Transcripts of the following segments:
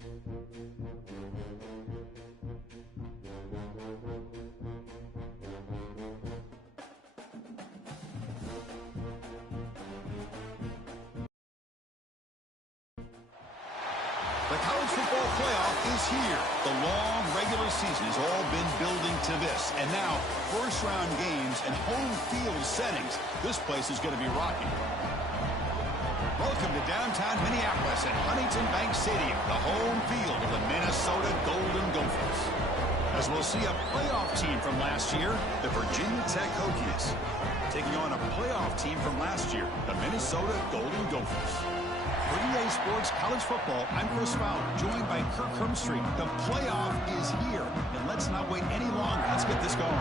The college football playoff is here. The long regular season has all been building to this. And now, first-round games and home field settings. This place is going to be rocking. Welcome to downtown Minneapolis at Huntington Bank Stadium, the home field of the Minnesota Golden Gophers. As we'll see a playoff team from last year, the Virginia Tech Hokies, taking on a playoff team from last year, the Minnesota Golden Gophers. For EA Sports College Football, I'm Chris Fowler, joined by Kirk Hermstreet. The playoff is here, and let's not wait any longer. Let's get this going.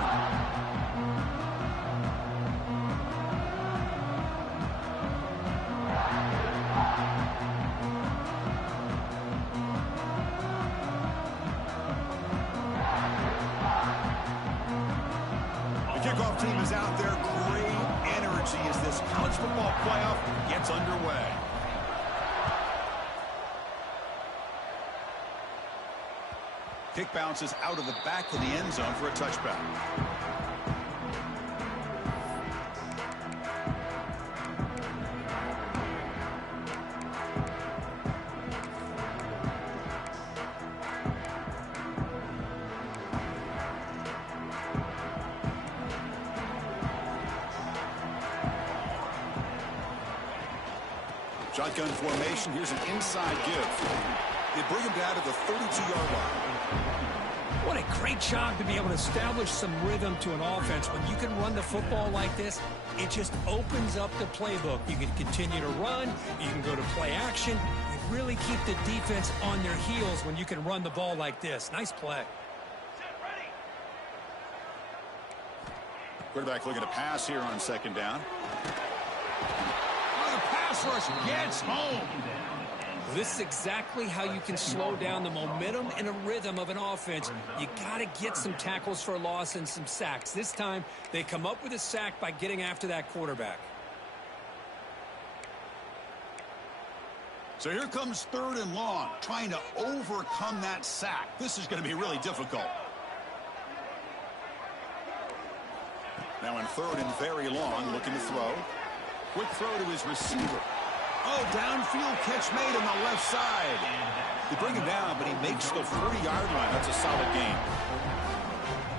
The kickoff team is out there. Great energy as this college football playoff gets underway. Kick bounces out of the back of the end zone for a touchback. Shotgun formation. Here's an inside give. They bring him down to the 32-yard line. What a great job to be able to establish some rhythm to an offense. When you can run the football like this, it just opens up the playbook. You can continue to run. You can go to play action. You really keep the defense on their heels when you can run the ball like this. Nice play. Quarterback looking to pass here on second down. Oh, the pass rush gets home. This is exactly how you can slow down the momentum and a rhythm of an offense. You got to get some tackles for a loss and some sacks. This time, they come up with a sack by getting after that quarterback. So here comes third and long, trying to overcome that sack. This is going to be really difficult. Now in third and very long, looking to throw. Quick throw to his receiver. Oh, downfield catch made on the left side. They bring him down, but he makes the 40-yard line. That's a solid gain.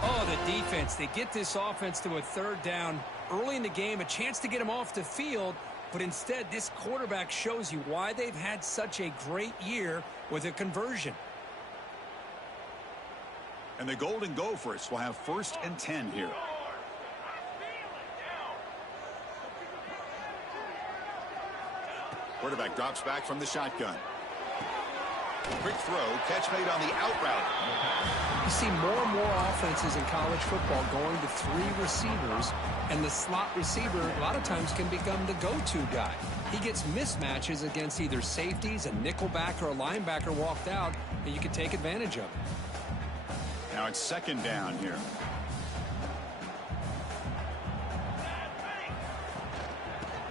Oh, the defense. They get this offense to a third down early in the game, a chance to get him off the field, but instead this quarterback shows you why they've had such a great year with a conversion. And the Golden Gophers will have 1st and 10 here. Quarterback drops back from the shotgun. Quick throw, catch made on the out route. You see more and more offenses in college football going to 3 receivers, and the slot receiver a lot of times can become the go-to guy. He gets mismatches against either safeties, a nickelback, or a linebacker walked out, and you can take advantage of it. Now it's second down here.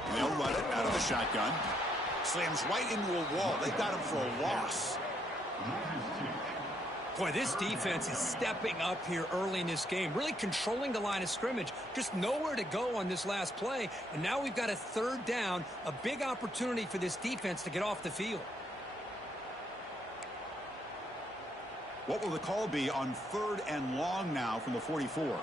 And they'll run it out of the shotgun. Slams right into a wall. They got him for a loss. Boy, this defense is stepping up here early in this game, really controlling the line of scrimmage. Just nowhere to go on this last play. And now we've got a third down, a big opportunity for this defense to get off the field. What will the call be on third and long now from the 44?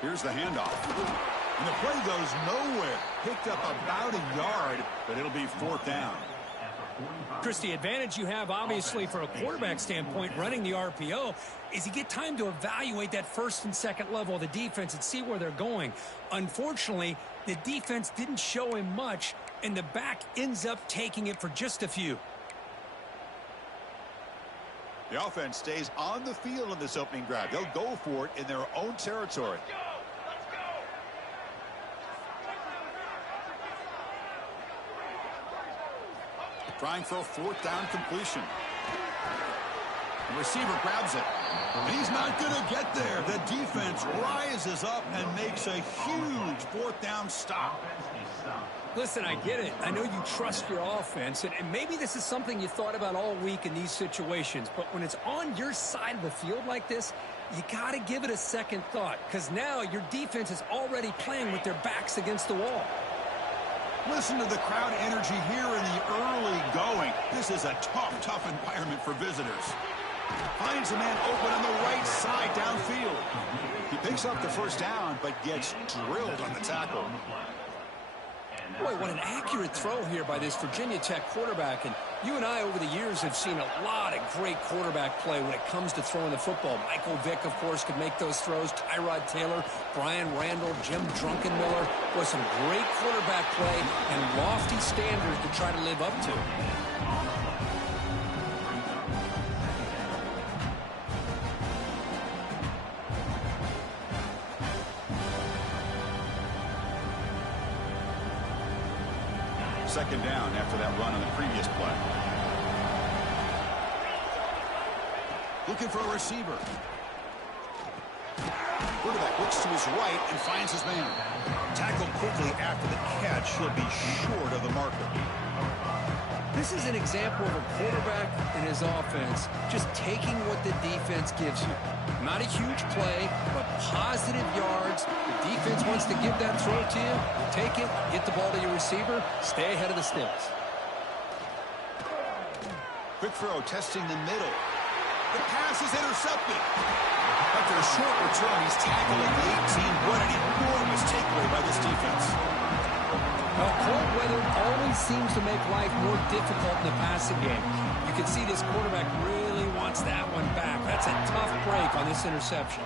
Here's the handoff. And the play goes nowhere. Picked up about a yard, but it'll be 4th down. Chris, the advantage you have, obviously, from a quarterback standpoint, running the RPO, is you get time to evaluate that first and second level of the defense and see where they're going. Unfortunately, the defense didn't show him much, and the back ends up taking it for just a few. The offense stays on the field in this opening drive. They'll go for it in their own territory. Trying for a 4th down completion. The receiver grabs it. And he's not going to get there. The defense rises up and makes a huge 4th down stop. Listen, I get it. I know you trust your offense, and maybe this is something you thought about all week in these situations, but when it's on your side of the field like this, you got to give it a second thought, because now your defense is already playing with their backs against the wall. Listen to the crowd energy here in the early going. This is a tough environment for visitors. Finds a man open on the right side downfield. He picks up the first down, but gets drilled on the tackle. Boy, what an accurate throw here by this Virginia Tech quarterback. And you and I, over the years, have seen a lot of great quarterback play when it comes to throwing the football. Michael Vick, of course, could make those throws. Tyrod Taylor, Brian Randall, Jim Druckenmiller. Boy, some great quarterback play and lofty standards to try to live up to. Second down after that run on the previous play. Looking for a receiver. Quarterback looks to his right and finds his man. Tackled quickly after the catch. He'll be short of the marker. This is an example of a quarterback and his offense just taking what the defense gives you. Not a huge play, but positive yards. The defense wants to give that throw to you. You take it, get the ball to your receiver, stay ahead of the sticks. Quick throw, testing the middle. The pass is intercepted. After a short return, he's tackled at the 18. What an enormous takeaway by this defense. Well, cold weather always seems to make life more difficult in the passing game. You can see this quarterback really wants that one back. That's a tough break on this interception.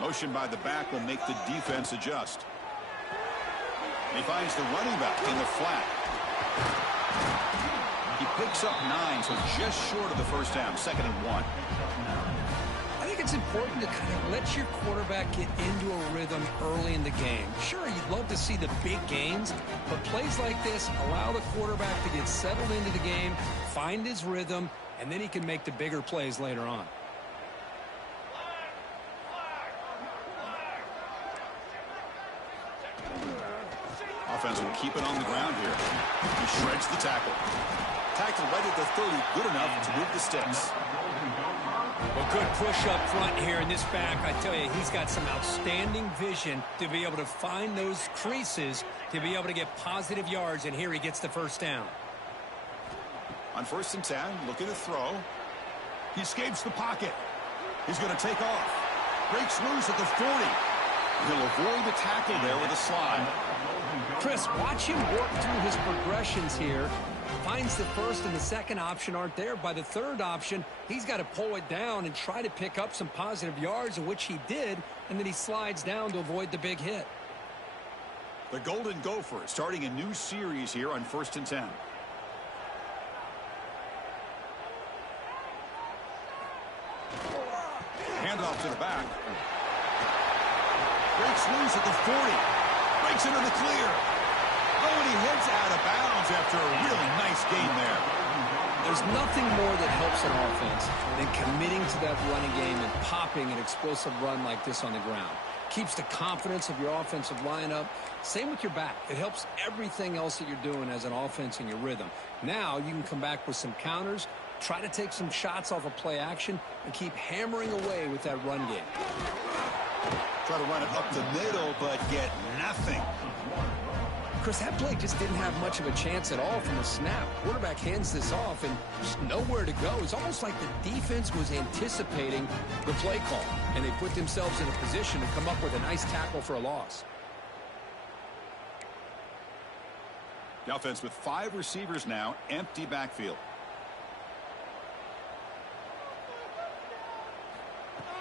Motion by the back will make the defense adjust. He finds the running back in the flat. He picks up 9, so just short of the first down, 2nd and 1. I think it's important to kind of let your quarterback get into a rhythm early in the game. Sure, you'd love to see the big gains, but plays like this allow the quarterback to get settled into the game, find his rhythm, and then he can make the bigger plays later on. Offense will keep it on the ground here. He shreds the tackle. Tackled right at the 30, good enough to move the sticks. Well, good push up front here in this back. I tell you, he's got some outstanding vision to be able to find those creases, to be able to get positive yards, and here he gets the first down. On 1st and 10, looking to throw. He escapes the pocket. He's going to take off. Breaks loose at the 40. He'll avoid the tackle there with a slide. Chris, watch him work through his progressions here. Finds the first and the second option aren't there. By the third option, he's got to pull it down and try to pick up some positive yards, which he did, and then he slides down to avoid the big hit. The Golden Gophers starting a new series here on 1st and 10. Handoff to the back. Breaks loose at the 40. Breaks into the clear. Oh, and he heads out of bounds after a really nice gain there. There's nothing more that helps an offense than committing to that running game and popping an explosive run like this on the ground. Keeps the confidence of your offensive lineup. Same with your back. It helps everything else that you're doing as an offense in your rhythm. Now you can come back with some counters, try to take some shots off of play action, and keep hammering away with that run game. Try to run it up the middle, but get nothing. Chris, that play just didn't have much of a chance at all from the snap. Quarterback hands this off and just nowhere to go. It's almost like the defense was anticipating the play call, and they put themselves in a position to come up with a nice tackle for a loss. The offense with 5 receivers now, empty backfield.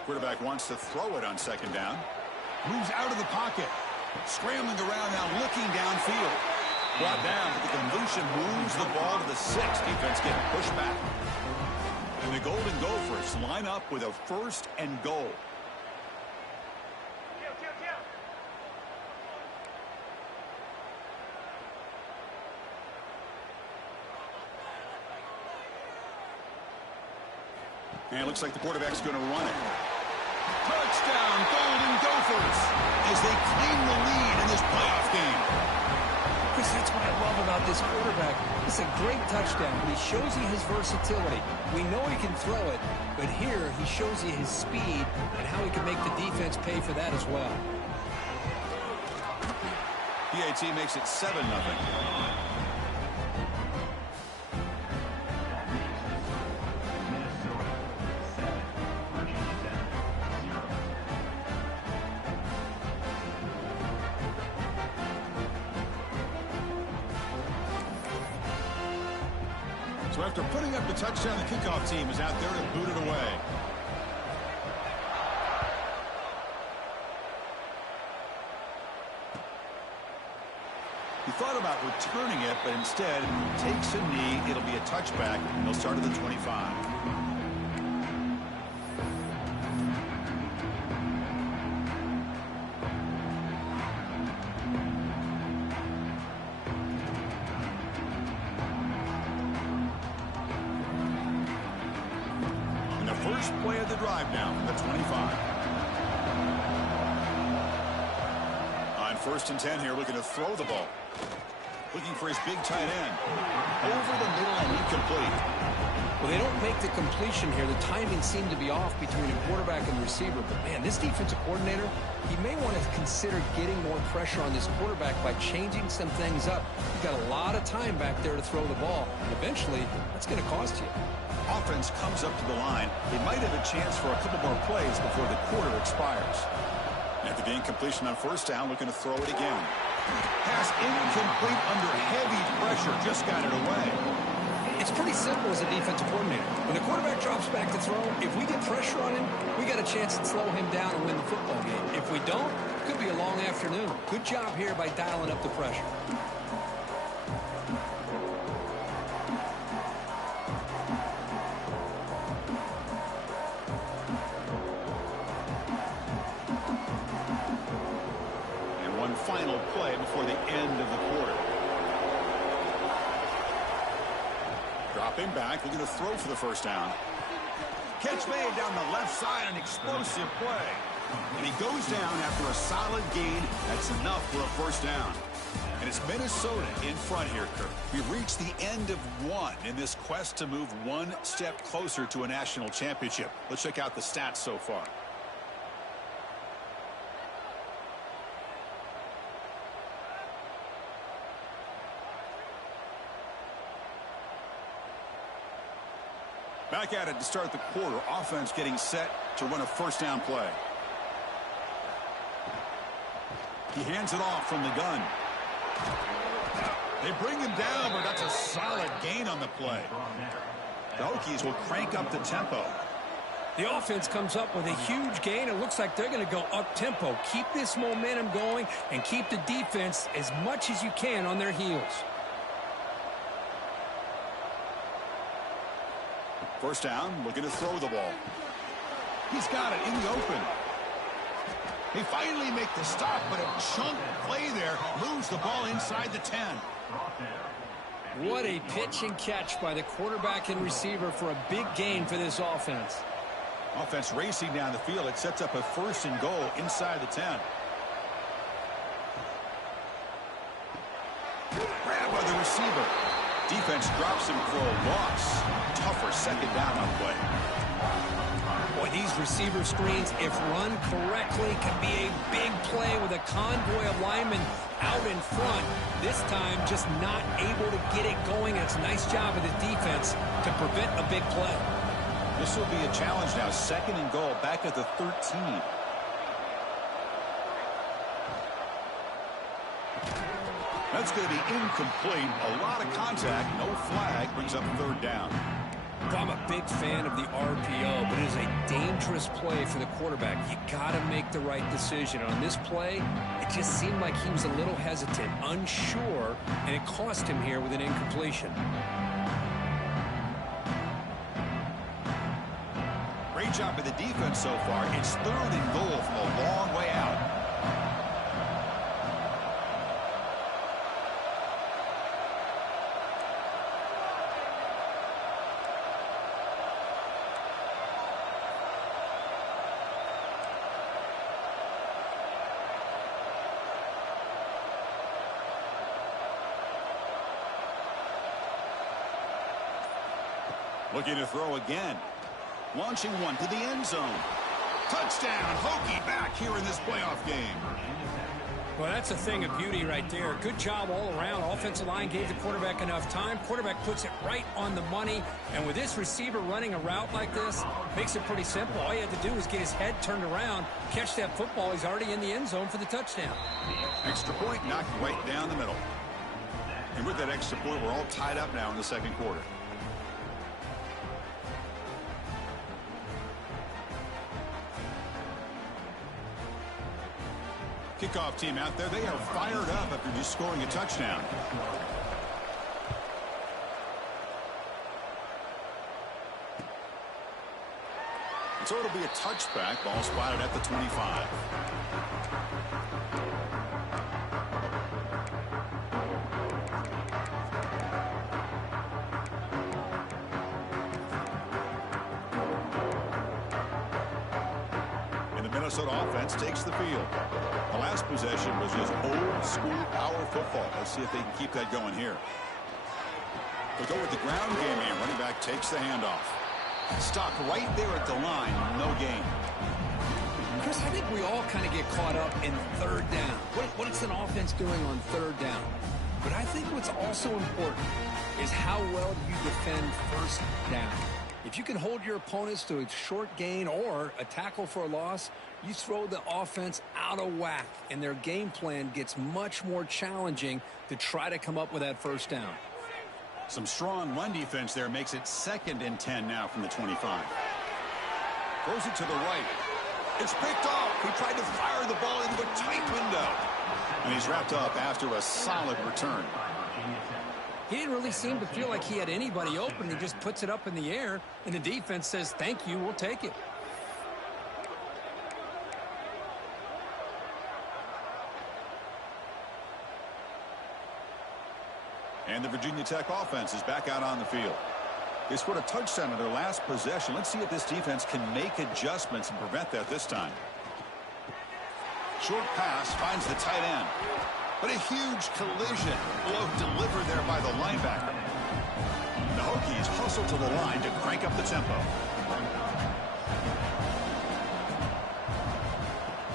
Quarterback wants to throw it on 2nd down. Moves out of the pocket. Scrambling around now, looking downfield. Brought down, but the completion moves the ball to the 6. Defense getting pushed back. And the Golden Gophers line up with a 1st and goal. And it looks like the quarterback's going to run it. Touchdown, Golden Gophers, as they claim the lead in this playoff game. Chris, that's what I love about this quarterback. It's a great touchdown, but he shows you his versatility. We know he can throw it, but here he shows you his speed and how he can make the defense pay for that as well. PAT makes it 7-0. So after putting up the touchdown, the kickoff team is out there to boot it away. He thought about returning it, but instead takes a knee. It'll be a touchback, and they'll start at the 25. First play of the drive now from the 25. On 1st and 10 here, looking to throw the ball. Looking for his big tight end. Over the middle and incomplete. Well, they don't make the completion here. The timing seemed to be off between a quarterback and the receiver. But, man, this defensive coordinator, he may want to consider getting more pressure on this quarterback by changing some things up. He's got a lot of time back there to throw the ball. And eventually, that's going to cost you. Offense comes up to the line. They might have a chance for a couple more plays before the quarter expires. After the incompletion on 1st down, looking to throw it again. Pass incomplete under heavy pressure. Just got it away. It's pretty simple as a defensive coordinator. When the quarterback drops back to throw, if we get pressure on him, we got a chance to slow him down and win the football game. If we don't, it could be a long afternoon. Good job here by dialing up the pressure. Final play before the end of the quarter. Dropping back, looking to throw for the 1st down. Catch made down the left side, an explosive play. And he goes down after a solid gain. That's enough for a 1st down. And it's Minnesota in front here, Kirk. We've reached the end of one in this quest to move one step closer to a national championship. Let's check out the stats so far. Back at it to start the quarter. Offense getting set to run a 1st down play. He hands it off from the gun. They bring him down, but that's a solid gain on the play. The Hokies will crank up the tempo. The offense comes up with a huge gain. It looks like they're going to go up-tempo. Keep this momentum going and keep the defense as much as you can on their heels. 1st down, looking to throw the ball. He's got it in the open. They finally make the stop, but a chunk play there. Moves the ball inside the 10. What a pitch and catch by the quarterback and receiver for a big gain for this offense. Offense racing down the field. It sets up a 1st and goal inside the 10. Grab by the receiver. Defense drops him for a loss. Tougher 2nd down on play. Boy, these receiver screens, if run correctly, can be a big play with a convoy of linemen out in front. This time, just not able to get it going. It's a nice job of the defense to prevent a big play. This will be a challenge now. 2nd and goal, back at the 13. That's going to be incomplete. A lot of contact. No flag. Brings up 3rd down. I'm a big fan of the RPO, but it is a dangerous play for the quarterback. You got to make the right decision. On this play, it just seemed like he was a little hesitant, unsure, and it cost him here with an incompletion. Great job by the defense so far. It's 3rd and goal from a long way out. Looking to throw again. Launching one to the end zone. Touchdown, Hokie back here in this playoff game. Well, that's a thing of beauty right there. Good job all around. Offensive line gave the quarterback enough time. Quarterback puts it right on the money. And with this receiver running a route like this, makes it pretty simple. All you had to do was get his head turned around, catch that football. He's already in the end zone for the touchdown. Extra point knocked right down the middle. And with that extra point, we're all tied up now in the second quarter. Kickoff team out there, they are fired up after just scoring a touchdown. And so it'll be a touchback. Ball spotted at the 25. And the Minnesota offense takes the field. The last possession was just old school power football. Let's see if they can keep that going here. They'll go with the ground game here. Running back takes the handoff. Stopped right there at the line. No gain. Chris, I think we all kind of get caught up in third down. What's an offense doing on third down? But I think what's also important is how well you defend first down. If you can hold your opponents to a short gain or a tackle for a loss, you throw the offense out of whack, and their game plan gets much more challenging to try to come up with that first down. Some strong run defense there makes it 2nd and 10 now from the 25. Throws it to the right. It's picked off. He tried to fire the ball into a tight window. And he's wrapped up after a solid return. He didn't really seem to feel like he had anybody open. He just puts it up in the air, and the defense says, thank you, we'll take it. And the Virginia Tech offense is back out on the field. They scored a touchdown in their last possession. Let's see if this defense can make adjustments and prevent that this time. Short pass finds the tight end. But a huge collision blow delivered there by the linebacker. The Hokies hustle to the line to crank up the tempo.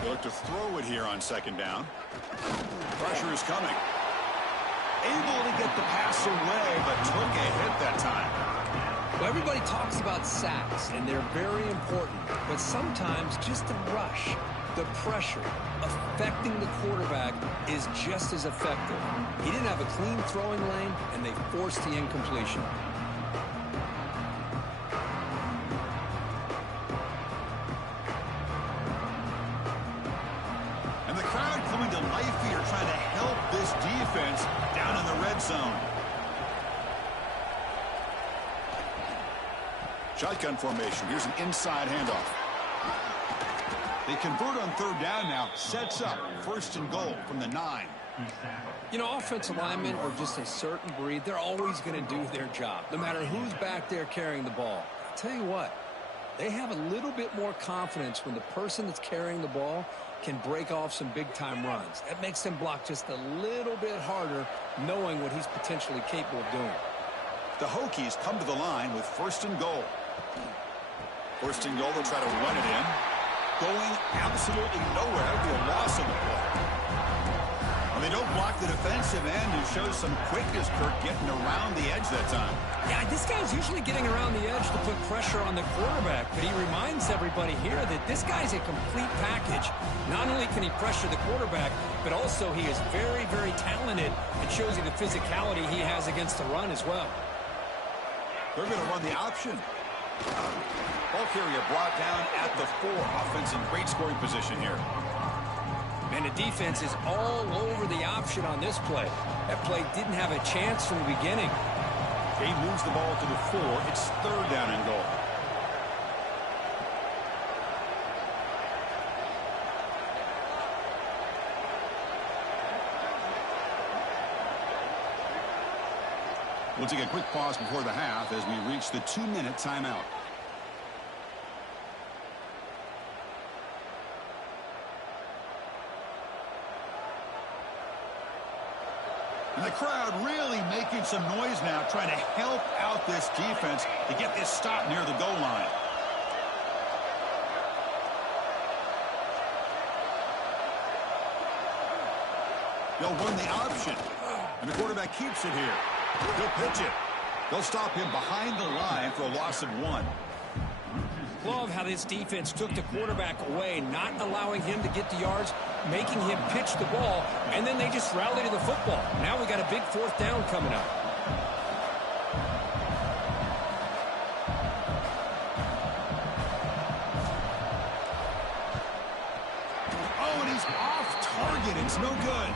They look to throw it here on 2nd down. Pressure is coming. Able to get the pass away, but took a hit that time. Well, everybody talks about sacks, and they're very important. But sometimes just the rush, the pressure, affecting the quarterback is just as effective. He didn't have a clean throwing lane, and they forced the incompletion. And the crowd coming to life here, trying to help this defense down in the red zone. Shotgun formation. Here's an inside handoff. They convert on 3rd down now. Sets up 1st and goal from the 9. You know, offensive linemen are just a certain breed. They're always going to do their job, no matter who's back there carrying the ball. I'll tell you what, they have a little bit more confidence when the person that's carrying the ball can break off some big-time runs. That makes them block just a little bit harder, knowing what he's potentially capable of doing. The Hokies come to the line with 1st and goal. 1st and goal, they'll try to run it in. Going absolutely nowhere. That would be a loss of the play. And they don't block the defensive end, who shows some quickness, Kirk, getting around the edge that time. Yeah, this guy's usually getting around the edge to put pressure on the quarterback, but he reminds everybody here that this guy's a complete package. Not only can he pressure the quarterback, but also he is very, very talented. It shows you the physicality he has against the run as well. They're going to run the option. Ball carrier brought down at the 4. Offense in great scoring position here. And the defense is all over the option on this play. That play didn't have a chance from the beginning. They moves the ball to the 4. It's 3rd down and goal. We'll take a quick pause before the half as we reach the 2-minute timeout. And the crowd really making making some noise now, trying to help out this defense to get this stop near the goal line. They'll run the option, and the quarterback keeps it here. He'll pitch it. They'll stop him behind the line for a loss of 1. Love how this defense took the quarterback away, not allowing him to get the yards, making him pitch the ball, and then they just rallied to the football. Now we got a big 4th down coming up. Oh, and he's off target. It's no good.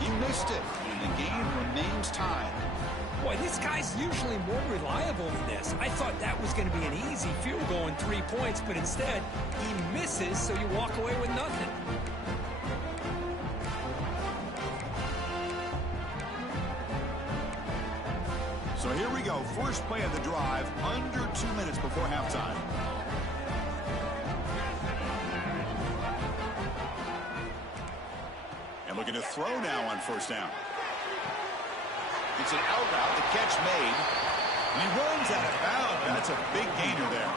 He missed it, and the game remains tied. Boy, this guy's usually more reliable than this. I thought that was going to be an easy field goal in 3 points, but instead, he misses, so you walk away with nothing. So here we go. First play of the drive, under 2 minutes before halftime. And looking to throw now on 1st down. It's an out route, the catch made. And he runs out of bounds. That's a big gainer there.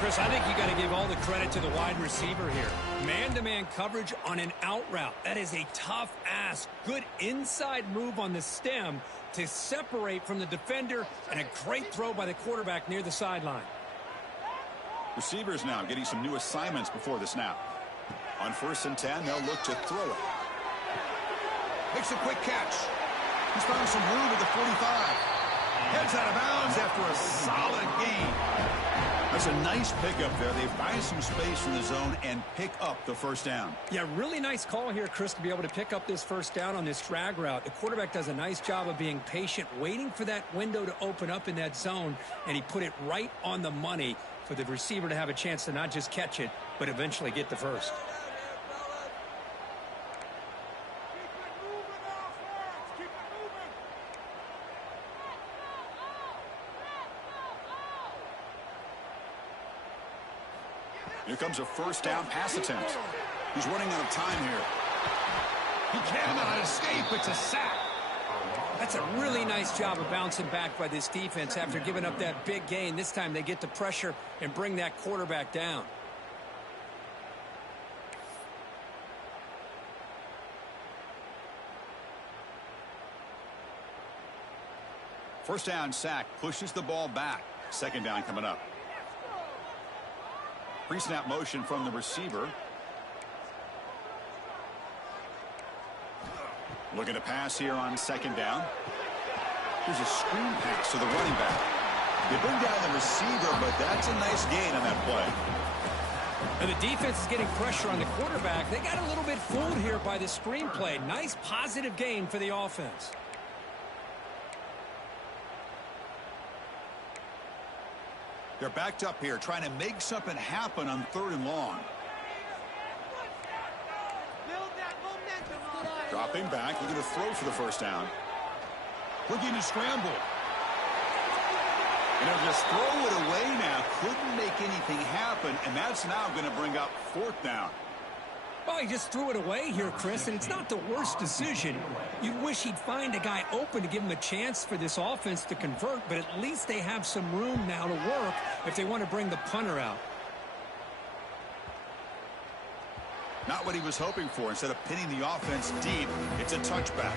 Chris, I think you got to give all the credit to the wide receiver here. Man-to-man coverage on an out route. That is a tough ask. Good inside move on the stem to separate from the defender, and a great throw by the quarterback near the sideline. Receivers now getting some new assignments before the snap. On 1st and 10, they'll look to throw it. Makes a quick catch. He's found some room at the 45. Heads out of bounds after a solid gain. That's a nice pickup there. They find some space in the zone and pick up the 1st down. Yeah, really nice call here, Chris, to be able to pick up this 1st down on this drag route. The quarterback does a nice job of being patient, waiting for that window to open up in that zone, and he put it right on the money for the receiver to have a chance to not just catch it, but eventually get the 1st. Here comes a 1st down pass attempt. He's running out of time here. He cannot escape. It's a sack. That's a really nice job of bouncing back by this defense after giving up that big gain. This time they get the pressure and bring that quarterback down. First down sack pushes the ball back. 2nd down coming up. Pre-snap motion from the receiver. Looking to pass here on 2nd down. Here's a screen pass to the running back. They bring down the receiver, but that's a nice gain on that play. And the defense is getting pressure on the quarterback. They got a little bit fooled here by the screenplay. Nice positive gain for the offense. They're backed up here, trying to make something happen on 3rd and long. Dropping back, looking to throw for the 1st down. Looking to scramble. And they'll just throw it away now. Couldn't make anything happen, and that's now going to bring up 4th down. Well, he just threw it away here, Chris, and it's not the worst decision. You'd wish he'd find a guy open to give him a chance for this offense to convert, but at least they have some room now to work if they want to bring the punter out. Not what he was hoping for. Instead of pinning the offense deep, it's a touchback.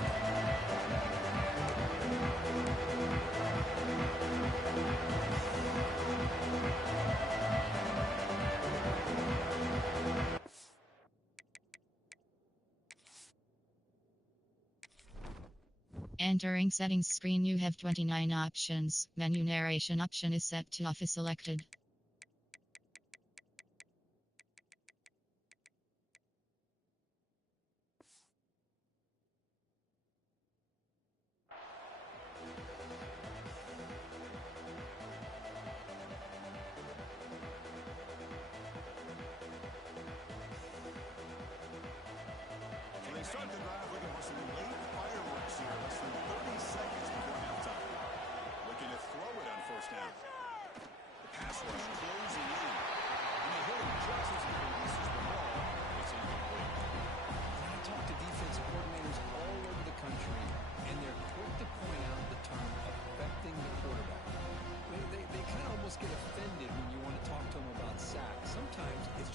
Entering settings screen, you have 29 options. Menu narration option is set to off is selected. They start the drive looking for some late fireworks here. Less than 30 seconds before halftime. Looking to throw it on 1st down. The pass rush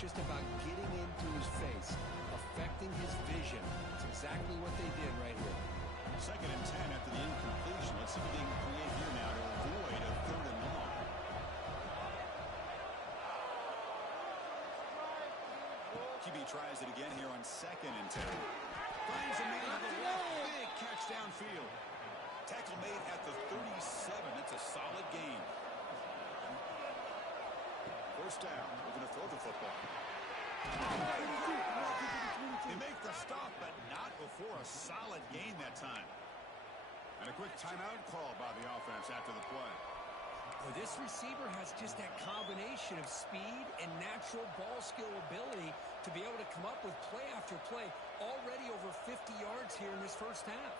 just about getting into his face, affecting his vision. It's exactly what they did right here. 2nd and 10 after the incompletion. Let's see what they can create here now to avoid a 3rd and long. QB tries it again here on 2nd and 10. Finds a man to the left. Big catch downfield. Tackle made at the 37. That's a solid gain. 1st down. We're going to throw the football. They make the stop, but not before a solid gain that time. And a quick timeout call by the offense after the play. Well, this receiver has just that combination of speed and natural ball skill ability to be able to come up with play after play. Already over 50 yards here in this 1st half.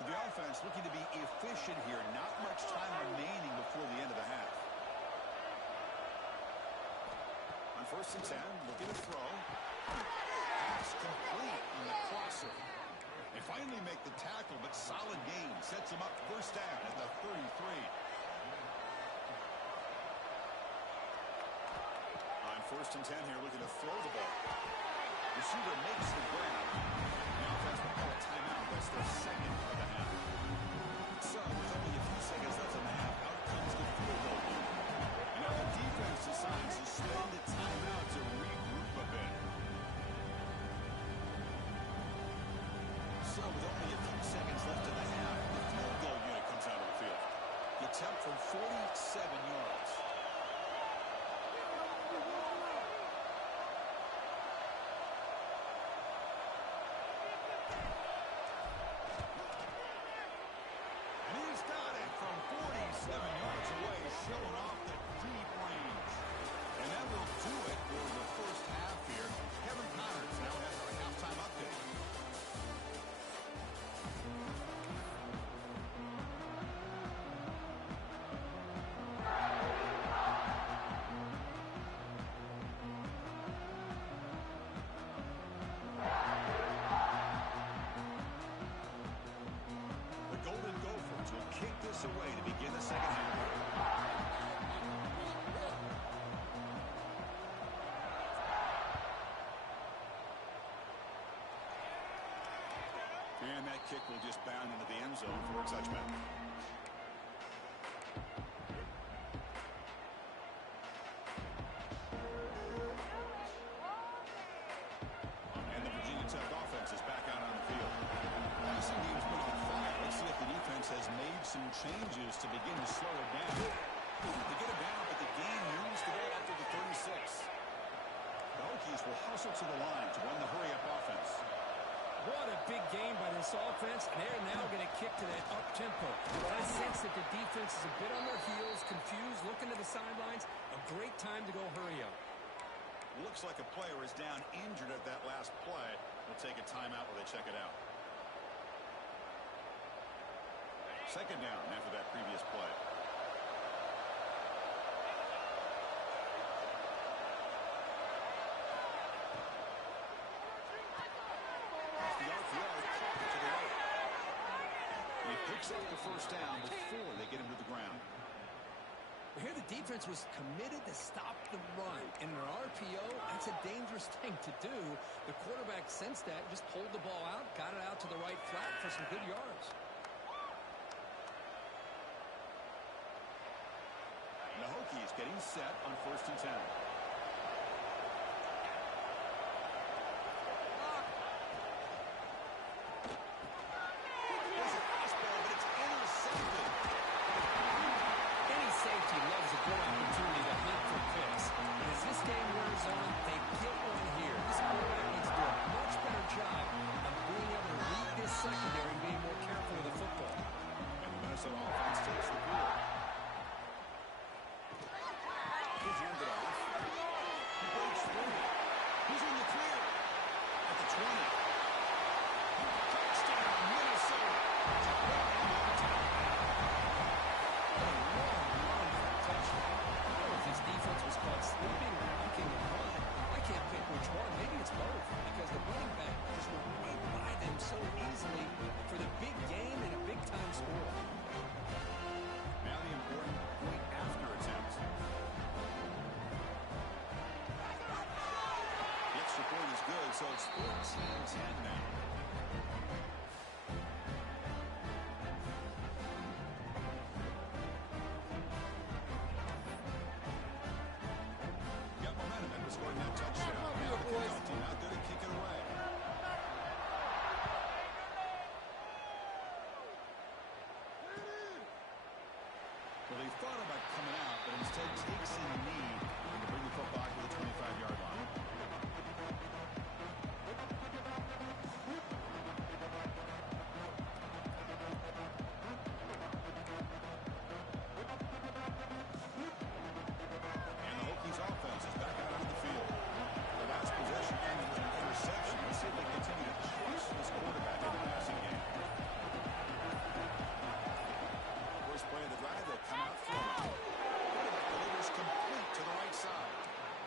So the offense looking to be efficient here. Not much time remaining before the end of the half. On 1st and 10, looking to throw. Pass complete on the crosser. They finally make the tackle, but solid gain. Sets them up 1st down at the 33. On 1st and 10 here, looking to throw the ball. Receiver makes the grab. The offense will call a timeout. That's their 2nd of the half. So, with only a few seconds left in the half, out comes the field goal. And now the defense decides to spend the timeout to regroup a bit. So, with only a few seconds left in the half, the field goal unit comes out of the field. The attempt from 47 yards. And he's got it from 47 yards away, showing off the deep range. And that will do it for the 1st half here. Kevin Connors now has our halftime update. Away to begin the 2nd half. And that kick will just bound into the end zone for a touchback. And the Virginia Tech offense is back out on the field. This game's been on fire. Let's see if the defense has made some changes to begin to slow it down. They get it down, but the game moves the ball after the 36. The Hokies will hustle to the line to run the hurry-up offense. What a big game by this offense, and they're now going to kick to that up-tempo. I sense that the defense is a bit on their heels, confused, looking to the sidelines. A great time to go hurry up. Looks like a player is down injured at that last play. We'll take a timeout while they check it out. 2nd down after that previous play. The RPO caught to the right. He picks up the 1st down before they get him to the ground. Here the defense was committed to stop the run. In an RPO, that's a dangerous thing to do. The quarterback sensed that, just pulled the ball out, got it out to the right flat for some good yards. The Hokies getting set on 1st and 10. There's a fastball, but it's intercepted. Any safety loves a good opportunity to hunt for picks. And as this game wears on, they get one here. This quarterback needs to do a much better job of being able to read this secondary and being more careful with the football. And the Minnesota offense takes the field. He's handed off. So it's 14-10 now. Got momentum and scoring that touchdown. Now the kickoff team out there to kick it away. Well, he thought about coming out, but instead takes in the knee to bring the football to the 25-yard line. And the Hokies offense is back out on the field. The last possession ended with an interception. Let's see if they continue to trust this quarterback in the passing game. First play of the drive, they'll come out throwing. Quarterback delivers complete to the right side.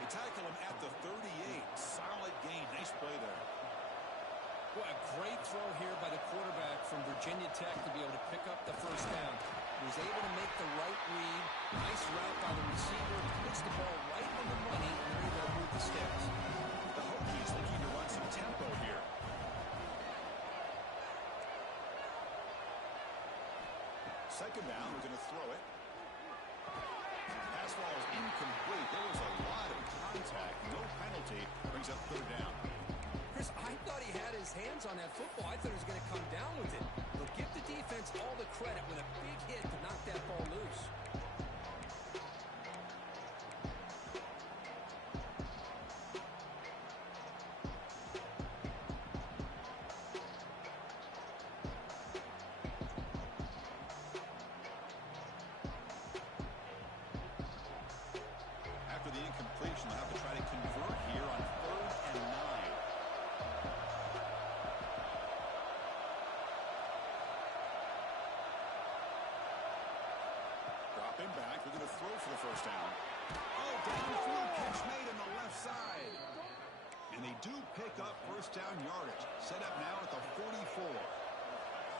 They tackle him at the 38. Solid gain. Nice play there. Well, a great throw here by the quarterback from Virginia Tech to be able to pick up the first down. He was able to make the right read. Nice route by the receiver. Puts the ball right on the money, and they're able to move the sticks. The Hokies looking to run some tempo here. Second down, we're going to throw it. Pass ball is incomplete. There was a lot of contact. No penalty. Brings up third down. Chris, I thought he had his hands on that football. I thought he was going to come down with it. But give the defense all the credit with a big hit to knock that ball loose. After the incompletion, they'll have to try to convert here on 3rd and 9. Dropping back, they're going to throw for the first down. Oh, downfield catch made on the left side. And they do pick up first down yardage. Set up now at the 44.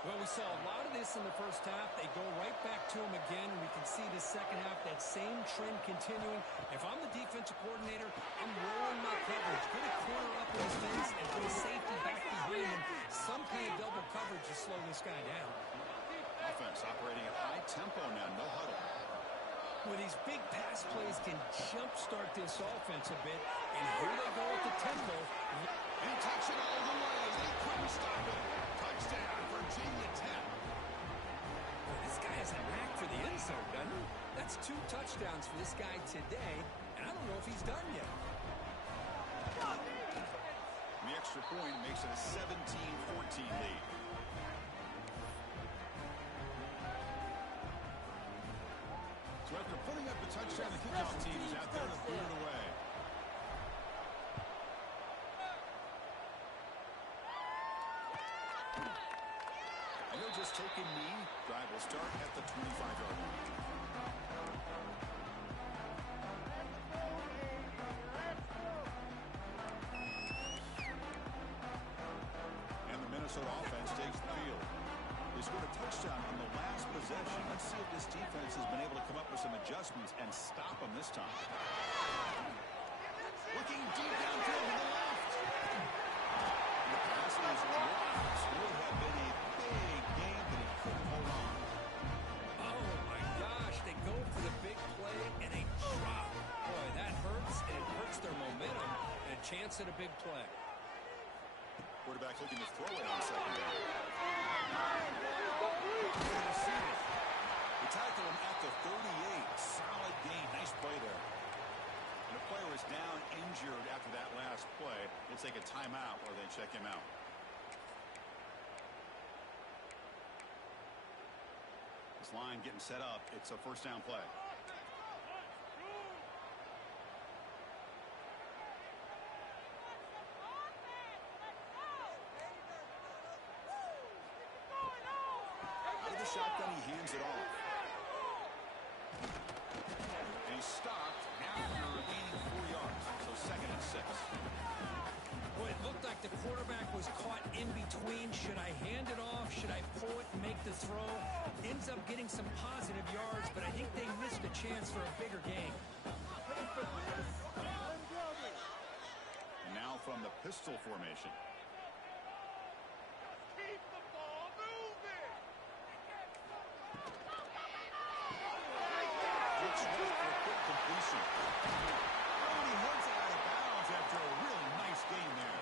Well, we saw a lot of this in the first half. They go right back to him again, and we can see the second half, that same trend continuing. If I'm the defensive coordinator, I'm rolling my coverage. Get a corner up in his face and put a safety back behind him. Some kind of double coverage to slow this guy down. Offense operating at high tempo now, no huddle. Well, these big pass plays can jumpstart this offense a bit, and here they go with the tempo. And he takes it all the way. They couldn't stop it. Touchdown, Virginia Tech. This guy has a knack for the end zone, doesn't he? That's 2 touchdowns for this guy today, and I don't know if he's done yet. The extra point makes it a 17-14 lead. So after putting up the touchdown, the kickoff team is out there to boot it away. And they'll just take a knee. Drive will start at the 25-yard line. And the Minnesota offense takes the field. They scored a touchdown on the last possession. Let's see if this defense has been able to come up with some adjustments and stop them this time. Looking deep downfield to the left. The pass is dropped. Would have been a big game, but he couldn't hold on. Oh, my gosh. They go for the big play, and they drop. Boy, that hurts, and it hurts their momentum, and a chance at a big play. Quarterback looking to throw it on second down. They tackle him at the 38. Solid gain. Nice play there. And the player is down injured after that last play. We'll take a timeout or they check him out. This line getting set up. It's a first down play. Shotgun, he hands it off. And he's stopped after gaining 4 yards. So 2nd and 6. Well, it looked like the quarterback was caught in between. Should I hand it off? Should I pull it and make the throw? Ends up getting some positive yards, but I think they missed a chance for a bigger gain. Now from the pistol formation. Keep the ball moving. Looks right for a quick completion. Oh, he heads out of bounds after a really nice game there.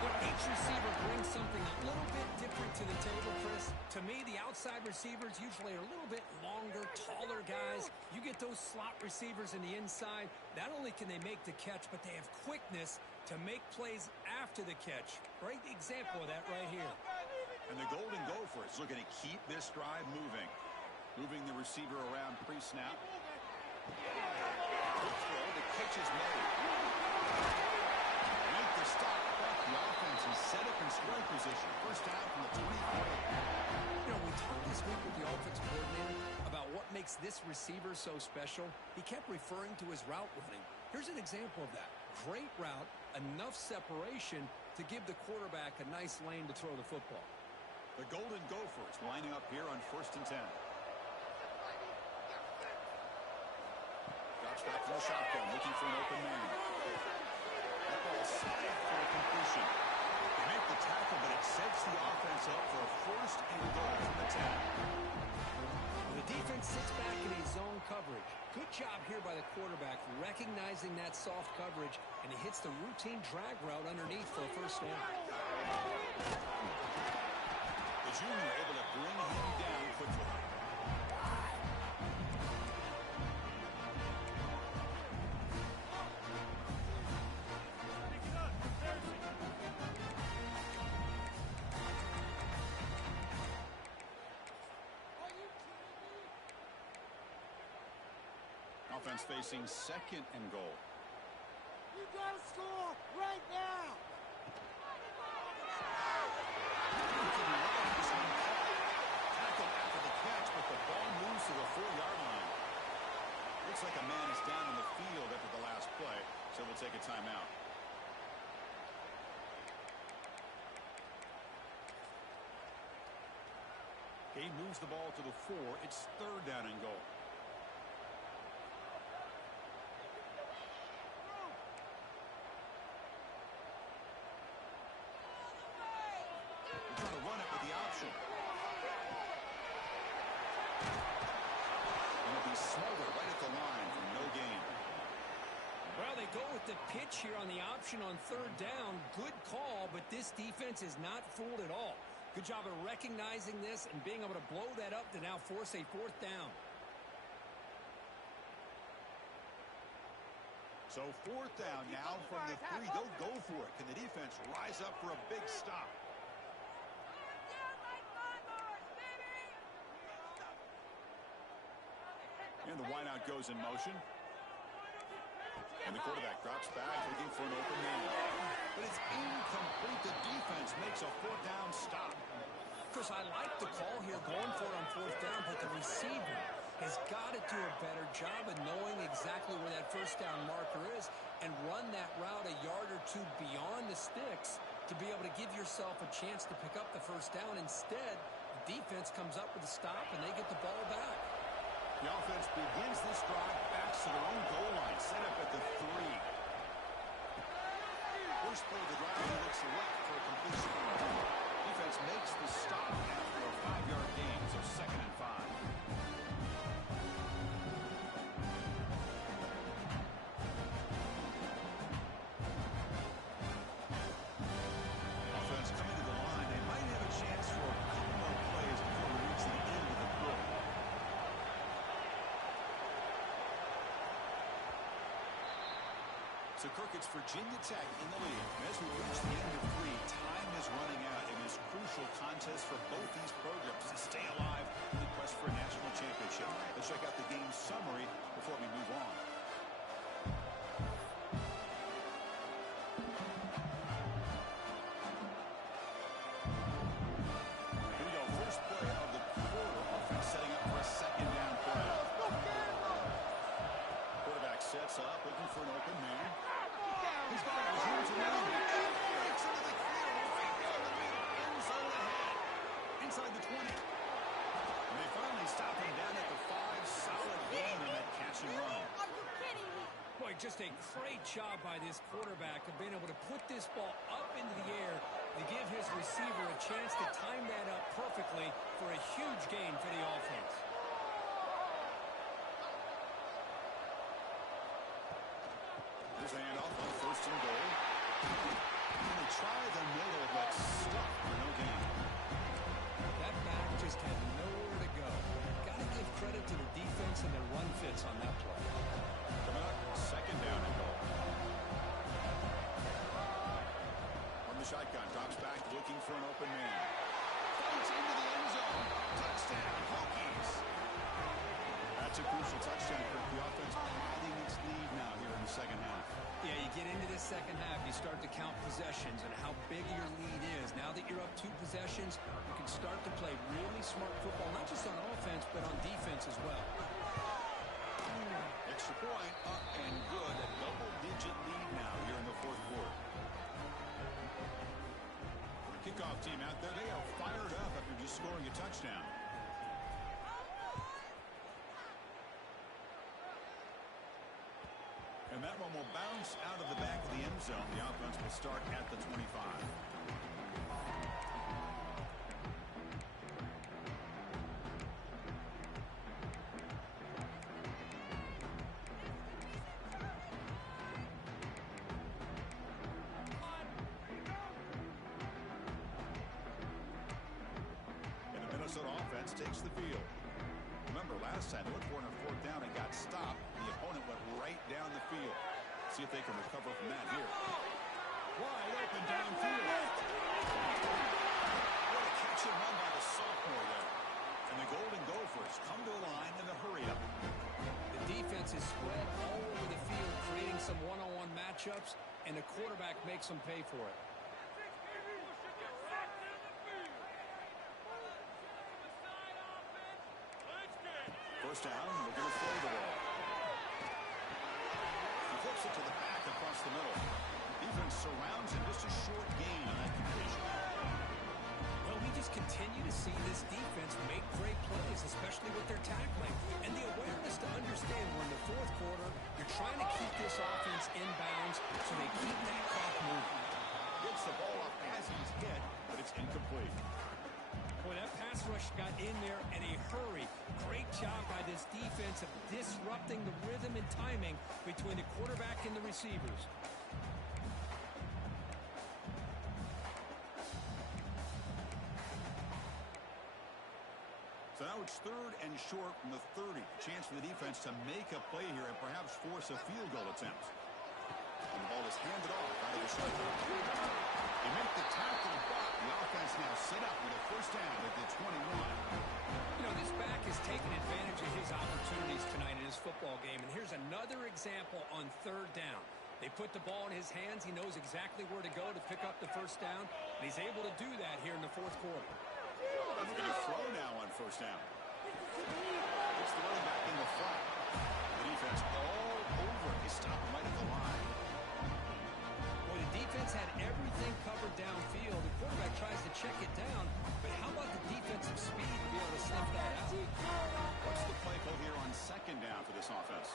Well, each receiver brings something a little bit different to the table, Chris. To me, the outside receivers usually are a little bit longer, taller guys. You get those slot receivers in the inside, not only can they make the catch, but they have quickness to make plays after the catch. Great example of that right here. And the Golden Gophers looking to keep this drive moving. Moving the receiver around pre-snap. Quick throw, the catch is made. Make the stop. The offense is set up in scoring position. First down from the 23. You know, we talked this week with the offensive coordinator about what makes this receiver so special. He kept referring to his route running. Here's an example of that. Great route, enough separation to give the quarterback a nice lane to throw the football. The Golden Gophers lining up here on 1st and 10. Drops back from the shotgun, looking for an open man. That ball slide for a completion. They make the tackle, but it sets the offense up for a 1st and goal from the 10. The defense sits back in a zone coverage. Good job here by the quarterback, recognizing that soft coverage, and he hits the routine drag route underneath for a first down. The junior able to bring him down quickly. Offense facing 2nd and goal. You gotta score right now. Tackle after the catch, but the ball moves to the 4-yard line. Looks like a man is down in the field after the last play, so we'll take a timeout. He moves the ball to the 4. It's 3rd down and goal. Trying to run it with the option. And it'll be Smolder right at the line for no gain. Well, they go with the pitch here on the option on 3rd down. Good call, but this defense is not fooled at all. Good job of recognizing this and being able to blow that up to now force a 4th down. So 4th down now from the 3. They'll go for it. Can the defense rise up for a big stop? And the wideout goes in motion. And the quarterback drops back, looking for an open man. But it's incomplete. The defense makes a 4th down stop. Chris, I like the call here going for it on 4th down, but the receiver has got to do a better job of knowing exactly where that 1st down marker is and run that route a yard or 2 beyond the sticks to be able to give yourself a chance to pick up the 1st down. Instead, the defense comes up with a stop and they get the ball back. The offense begins this drive back to their own goal line, set up at the 3. First play of the drive, he looks left for a completion. Defense makes the stop after a 5-yard gain, so 2nd and 5. Offense coming to the line. They might have a chance for a couple more plays before we reach the end of the quarter. So Kirk, it's Virginia Tech in the lead. And as we reach the end of 3, time is running out in this crucial contest for both these programs to stay alive in the quest for a national championship. Let's check out the game summary before we move on. Here we go. First play of the quarter. Offense setting up for a 2nd down play. Quarterback sets up, looking for an open man. He's got room to run. Breaks into the clear right down the middle. End zone ahead. Inside the 20. And they finally stop him down at the 5. Solid gain on that catch and run. Are you kidding me? Boy, right, just a great job by this quarterback of being able to put this ball up into the air to give his receiver a chance to time that up perfectly for a huge gain for the offense. Here's a handoff on first and goal. And they try the middle, but stuck for no gain. That back just had nowhere to go. Got to give credit to the defense and their run fits on that play. Coming up, second down and goal. From the shotgun, drops back, looking for an open man. Fights into the end zone. Touchdown, Hokies. That's a crucial touchdown for the offense, padding its lead now here in the second half. Yeah, you get into this second half, you start to count possessions and how big your lead is. Now that you're up 2 possessions, you can start to play really smart football, not just on offense, but on defense as well. Extra point, up and good. A double-digit lead now here in the fourth quarter. Kickoff team out there, they are fired up after just scoring a touchdown. And that one will bounce out of the back of the end zone. The offense will start at the 25. And the Minnesota offense takes the field. Remember, last time they looked for it on 4th down and got stopped. The opponent went right down the field. See if they can recover from that here. Wide open downfield. What a catch and run by the sophomore there. And the Golden Gophers come to the line in a hurry-up. The defense is spread all over the field, creating some one-on-one matchups, and the quarterback makes them pay for it. First down, we're going to throw the ball. He flips it to the back across the middle. Defense surrounds him. Just a short gain on that completion. Well, we just continue to see this defense make great plays, especially with their tackling. And the awareness to understand we're in the fourth quarter, you're trying to keep this offense in bounds so they keep that clock moving. Gets the ball off as he's hit, but it's incomplete. Boy, that pass rush got in there in a hurry. Great job by this defense of disrupting the rhythm and timing between the quarterback and the receivers. So now it's 3rd and short from the 30. Chance for the defense to make a play here and perhaps force a field goal attempt. And the ball is handed off out of the shotgun. They make the tackle, but the offense now set up with a first down at the 21. You know, this back has taken advantage of his opportunities tonight in his football game. And here's another example on 3rd down. They put the ball in his hands. He knows exactly where to go to pick up the first down. And he's able to do that here in the fourth quarter. And we're going to throw now on first down. It's the running back in the front. The defense all over. They stop him right at the line. Well, the defense had everything covered downfield. The quarterback tries to check it down, but how about the defensive speed to be able to sniff that out? What's the play call here on second down for this offense?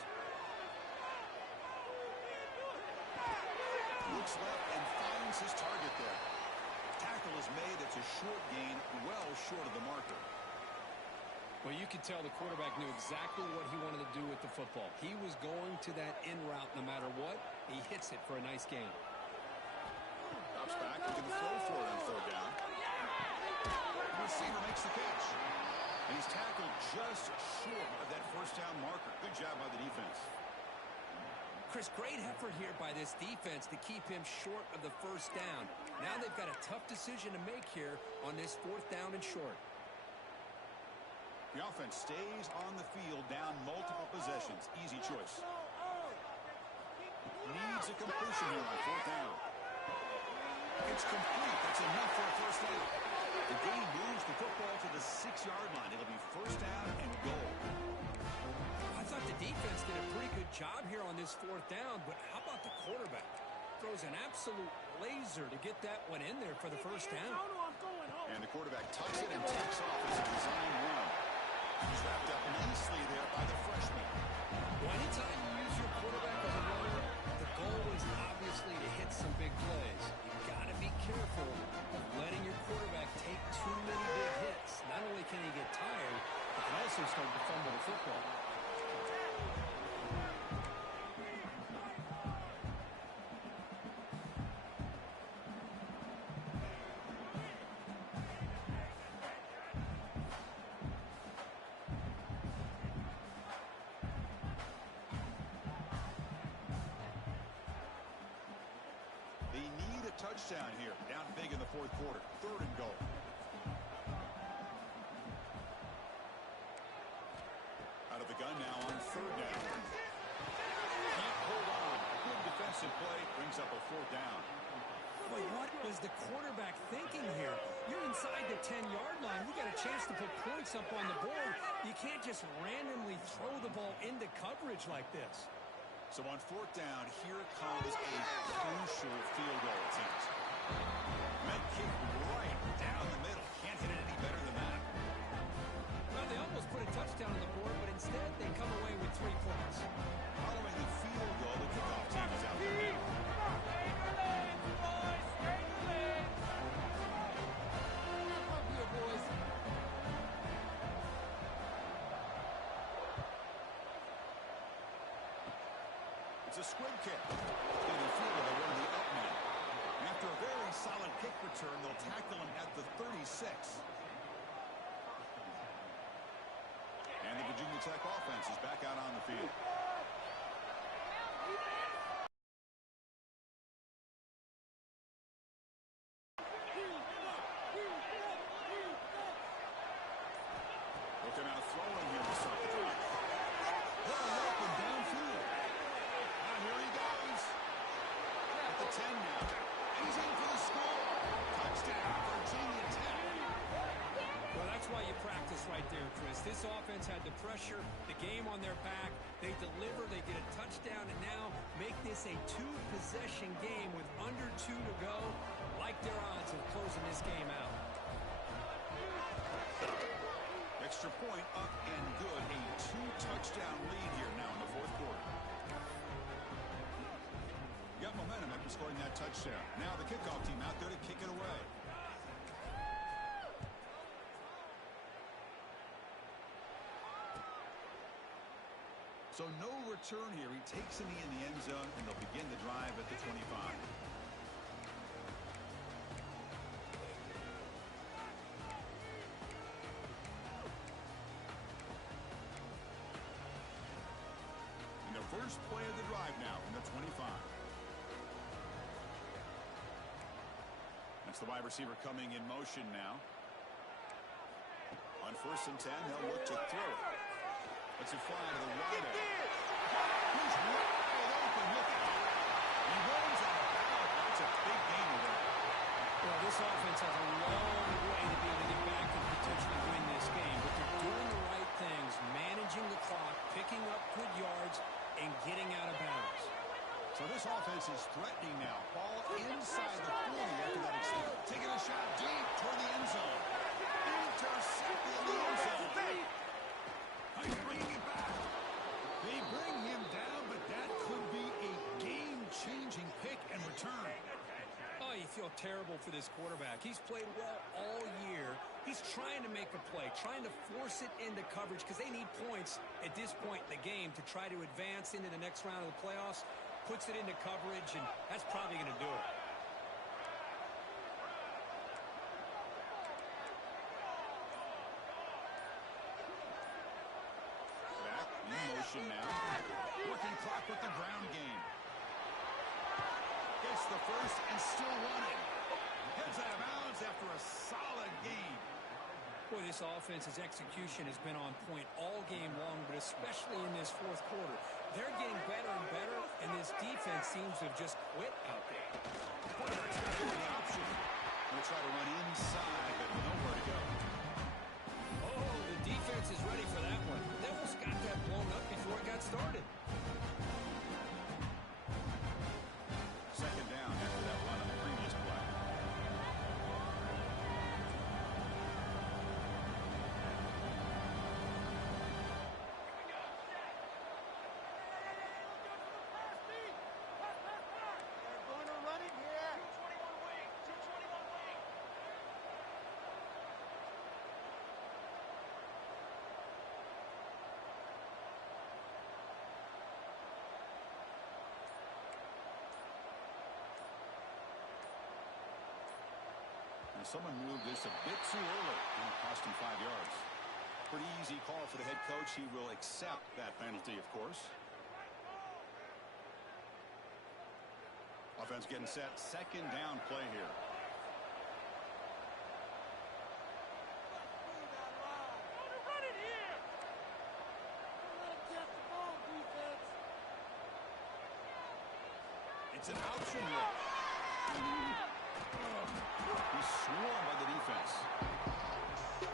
Looks left and finds his target there. Tackle is made. It's a short gain, well short of the marker. Well, you could tell the quarterback knew exactly what he wanted to do with the football. He was going to that in route no matter what. He hits it for a nice gain. Drops back, looking to throw for it on 3rd down. The receiver makes the catch. And he's tackled just short of that first down marker. Good job by the defense. Chris, great effort here by this defense to keep him short of the first down. Now they've got a tough decision to make here on this 4th down and short. The offense stays on the field down multiple possessions. Easy choice. Needs a completion here on 4th down. It's complete. That's enough for a first down. The game moves the football to the 6-yard line. It'll be first down and goal. I thought the defense did a pretty good job here on this 4th down, but how about the quarterback? Throws an absolute laser to get that one in there for the first down. And the quarterback tucks it and takes off as a design run. He's wrapped up nicely there by the freshman. Well, anytime you use your quarterback as a runner goal is obviously to hit some big plays. You've got to be careful of letting your quarterback take too many big hits. Not only can he get tired, he can also start to fumble the football. They need a touchdown here. Down big in the fourth quarter. 3rd and goal. Out of the gun now on 3rd down. Can't hold on. Good defensive play. Brings up a 4th down. Boy, what was the quarterback thinking here? You're inside the 10-yard line. You got a chance to put points up on the board. You can't just randomly throw the ball into coverage like this. So on 4th down, here comes a crucial field goal attempt. Med kick right down the middle. Can't hit it any better than that. Well, they almost put a touchdown on the board, but instead they come away with 3 points. Following the field goal, the kickoff team is out there. It's a squib kick. Getting fielded by one of the up men. After a very solid kick return, they'll tackle him at the 36. And the Virginia Tech offense is back out on the field. Looking out throwing here to start the drive. Open downfield. Here he goes. At the 10 now. He's in for the score. Touchdown, Virginia Tech. Well, that's why you practice right there, Chris. This offense had the pressure, the game on their back. They deliver, they get a touchdown, and now make this a 2-possession game with under 2 to go. Like their odds of closing this game out. Extra point up and good. A 2-touchdown lead here now in the fourth quarter. Got momentum after scoring that touchdown. Now the kickoff team out there to kick it away. So no return here. He takes a knee in the end zone, and they'll begin the drive at the 25. And the first play of the drive now from the 25. That's the wide receiver coming in motion now. On 1st and 10, they'll look to throw it. Let's it fly to the right end. He's wide open. Look out. He runs out of bounds. That's a big gain there. Well, this offense has a long way to be able to get back and potentially win this game. But they're doing the right things, managing the clock, picking up good yards, and getting out of bounds. So this offense is threatening now. Ball inside the 40 after that extend. Taking a shot deep toward the end zone. Intercepted in the end zone. He's bringing it back. They bring him down, but that could be a game-changing pick and return. Oh, you feel terrible for this quarterback. He's played well all year. He's trying to make a play, trying to force it into coverage because they need points at this point in the game to try to advance into the next round of the playoffs. Puts it into coverage, and that's probably going to do it. Motion now. Working clock with the ground game. Gets the first and still running. Heads out of bounds after a solid game. Boy, this offense's execution has been on point all game long, but especially in this fourth quarter. They're getting better and better, and this defense seems to have just quit out there. Quarterback's got the option. Going to try to run inside, but nowhere to go. Oh, the defense is ready for that one. They almost got that blown up before it got started. Second down after that run on the previous play. someone moved this a bit too early, and it cost him 5 yards. Pretty easy call for the head coach. He will accept that penalty, of course. Offense getting set. Second down play here. It's an option look. He's swarmed by the defense.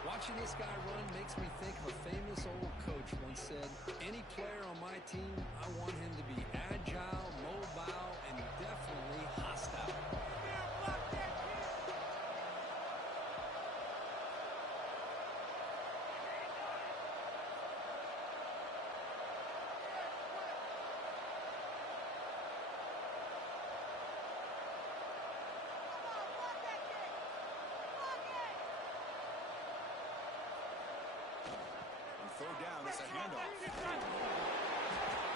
Watching this guy run makes me think of a famous old coach once said, any player on my team, I want him to be agile, mobile, and definitely hostile. Third down, it's a handoff. And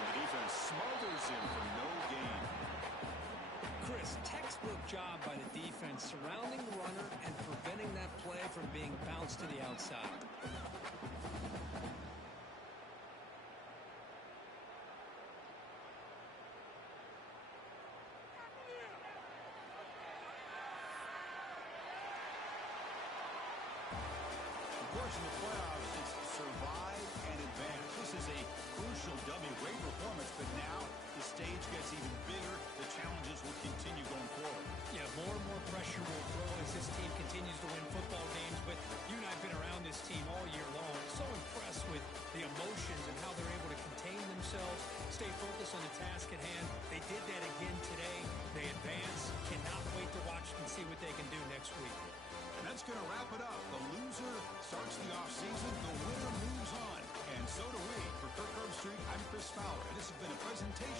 the defense smothers him for no gain. Chris, textbook job by the defense surrounding the runner and preventing that play from being bounced to the outside. Of course, in the playoffs, it's survive and advance. This is a crucial W. Great performance, but now the stage gets even bigger. The challenges will continue going forward. Yeah, more and more pressure will grow as this team continues to win football games, but you and I have been around this team all year long. So impressed with the emotions and how they're able to contain themselves, stay focused on the task at hand. They did that again today. They advance. Cannot wait to watch and see what they can do next week. And that's going to wrap it up. The loser starts the offseason. The winner moves on. And so do we. For Kirk Herbstreit, I'm Chris Fowler. And this has been a presentation